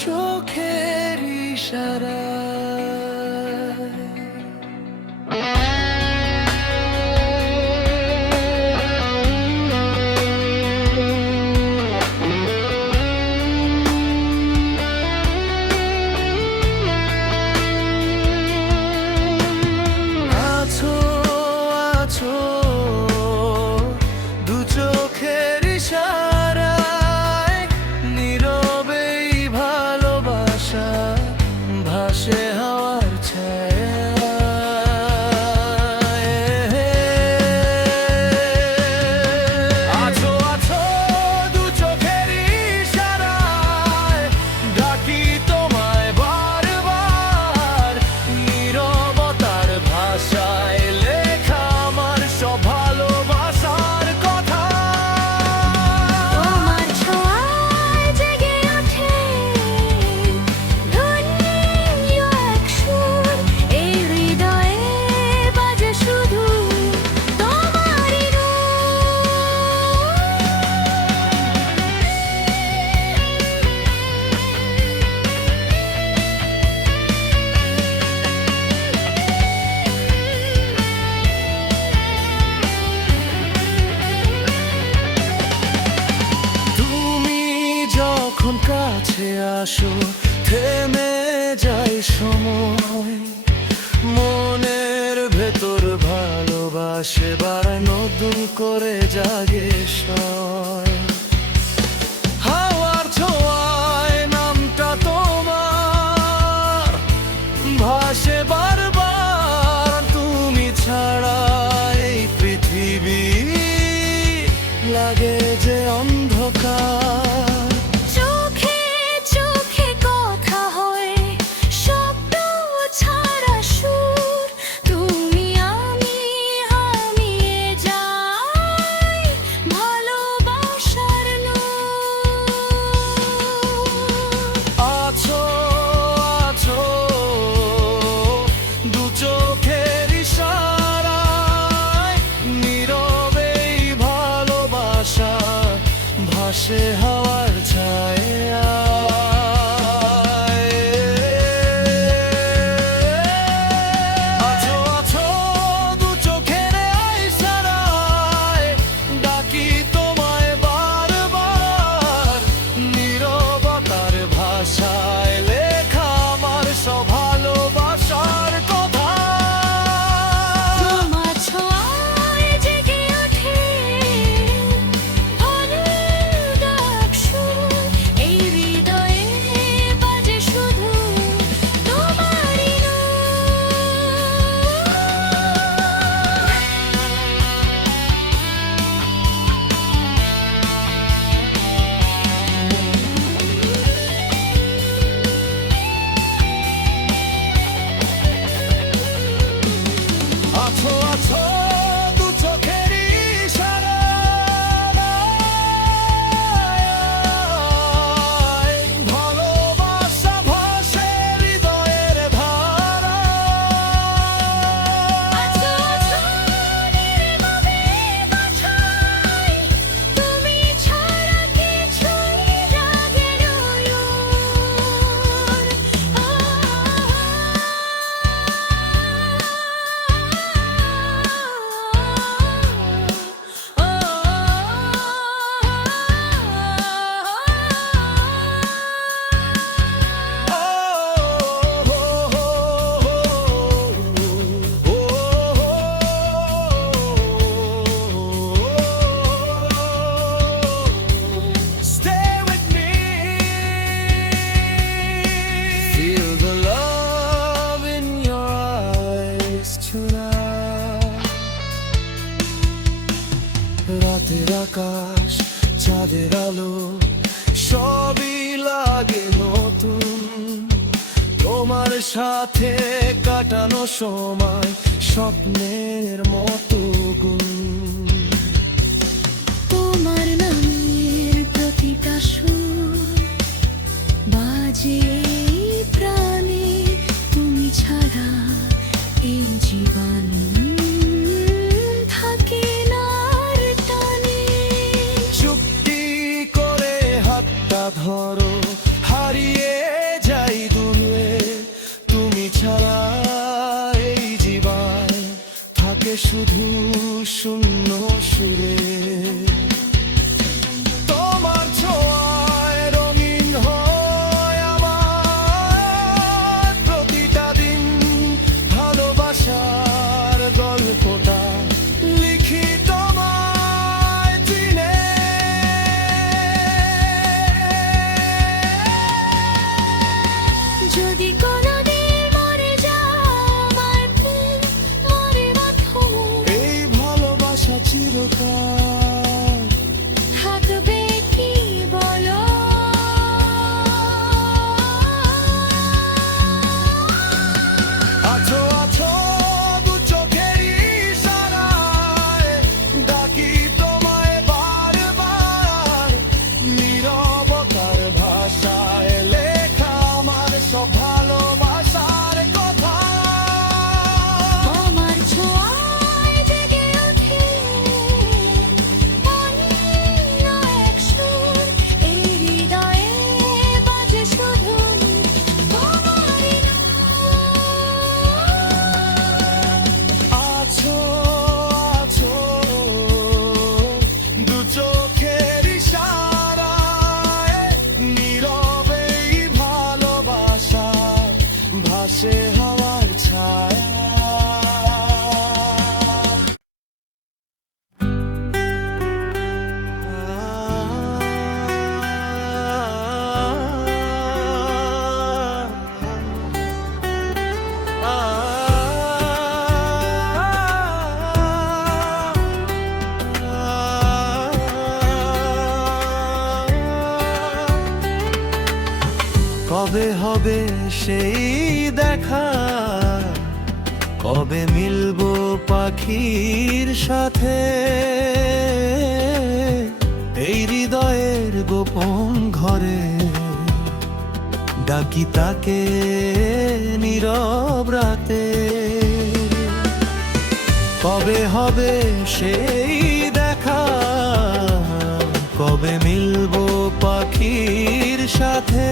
চোখের ইশারা। আছো আছো দু চোখের ইশারায়, নীরবেই ভালোবাসা ভাসে হাওয়ার ছায়ায়। আছো আছো দু চোখের ইশারায়, ডাকি তোমায় বারবার, নীরবতার ভাষায় লেখা আমার সব ভালোবাসার কথা। তোমার ছোঁয়ায় জেগে ওঠে ধন্যীয় এক সুর, এই হৃদয়ে বাজে শুধু তোমারই তুমি যখন কাছে আসো থেমে যায় সময়, মনের ভেতর ভালোবাসে বাড়ায়, নতুন করে জাগে সয়। হাওয়ার ছোঁয়ায় নামটা তোমার ভাসে বারবার, তুমি ছাড়া এই পৃথিবী লাগে যে অন্ধকার। চোখে চোখে কথা হয়, শব্দ ছাড়া সুর, তুমি আমি হামিয়ে যাই ভালোবাসার নূর। আছো আছো দু চোখের ইশারায়, নীরবেই ভালোবাসা ভাসে হাওয়ার ছায়ায়। আছো আছো দু চোখের ইশারায়, ডাকি তোমায় বারবার, নীরবতার ভাষায় লেখা আমার সব ভালোবাসার কথা। তোমার ছোঁয়ায় জেগে ওঠে হলুদ এক সুর, এই হৃদয়ে বাজে শুধু তোমারই আছো আছো দু চোখের ইশারায়, ভালোবাসা ভাসে হৃদয়ের ধারা। আছো আছো নীরবে বাছাই, তুমি ছাড়া কিছুই লাগে Stay with me, feel the love in your eyes tonight. রাতের আকাশ চাঁদের আলো সবই লাগে নতুন, তোমার সাথে কাটানো সময় স্বপ্নের মতো গুণ। তোমার নামের প্রতিটা সুর বাজে এই প্রাণে, তুমি ছাড়া এই জীবন থাকে না আর টানে। চুক্তি করে হাতটা ধরো, হারিয়ে শুধু শূন্য সুরে। তোমার ছোঁয়ায় রঙিন হয় আমার প্রতিটা দিন, ভালোবাসার গল্পটা লিখি তোমায় চিনে। যদি কোনোদিন মরে যাও আমার প্রেম মরে বাঁধো, এই ভালোবাসা চিরকাল থাকবে কি বলো। আছো আছো দু চোখের ইশারায়, ডাকি তোমায় বারবার, নীরবতার ভাষায় লেখা আমার সব ভালোবাসার কথা। আমার ছোঁয়ায় জেগে ওঠে অন্য এক সুর, এই হৃদয়ে বাজে শুধু তোমারই নাম। আছো আছো দু চোখের ইশারায়, নীরবেই ভালোবাসা ভাসে হাওয়ার ছায়া। কবে হবে সেই দেখা, কবে মিলবো পাখির সাথে, এই হৃদয়ের গোপন ঘরে ডাকি তাকে নীরব রাতে। কবে হবে সেই দেখা, কবে মিলবো পাখির সাথে,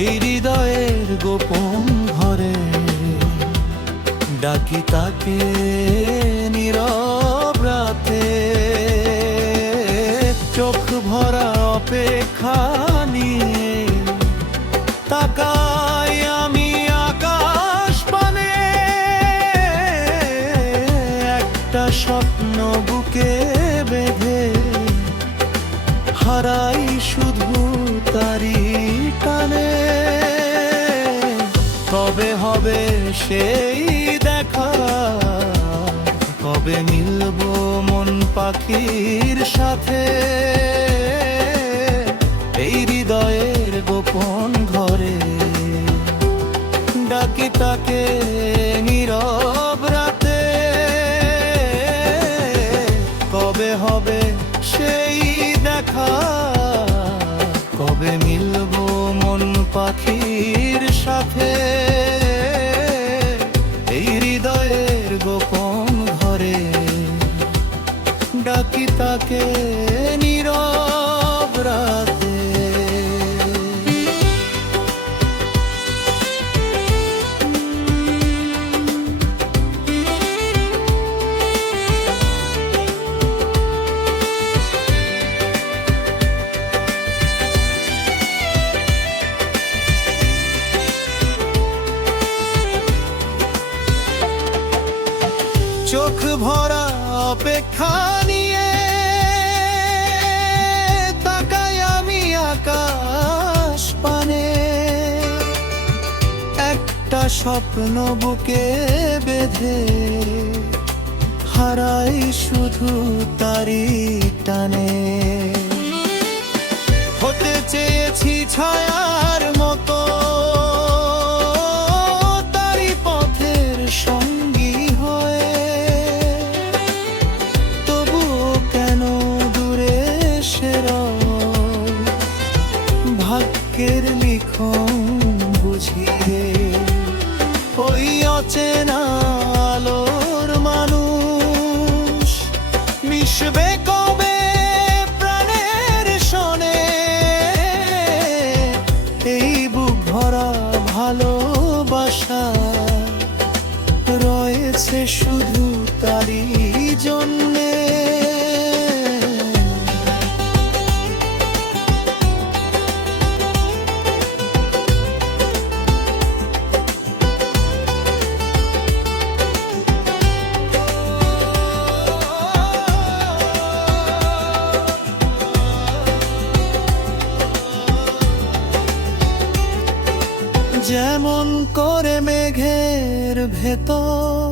এই হৃদয়ের গোপন ঘরে ডাকি তাকে নীরব রাতে। চোখ ভরা অপেক্ষা নিয়ে তাকাই আমি আকাশ পানে, একটা স্বপ্ন বুকে বেঁধে হারাই শুধু তারি টানে। কবে হবে সেই দেখা, কবে মিলবো মন পাখির সাথে, এই হৃদয়ের গোপন ঘরে ডাকি তাকে নীরব রাতে। কবে হবে সেই দেখা, কবে মিলবো মন পাখির সাথে, এই হৃদয়ের গোপন ঘরে ডাকি তাকে নীরব রাতে। চোখ ভরা অপেক্ষা নিয়ে তাকাই আমি আকাশ পানে, একটা স্বপ্ন বুকে বেঁধে হারাই শুধু তারি টানে। হতে চেয়েছি ছায়ার মতো তারি পথের সঙ্গী হয়ে, তবুও কেন দূরে সে রয়, ভাগ্যের লিখন বুঝিয়ে ওই অচেনা আলোর মানুষ মিশবে কবে প্রাণের সনে, এই বুক ভরা ভালোবাসা রয় ভেতর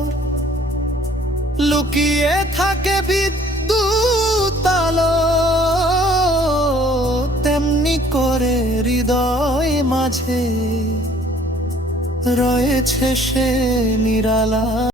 লুকিয়ে থাকে বিদ্যুৎ আলো, তেমনি করে হৃদয় মাঝে রয়েছে সে নিরালা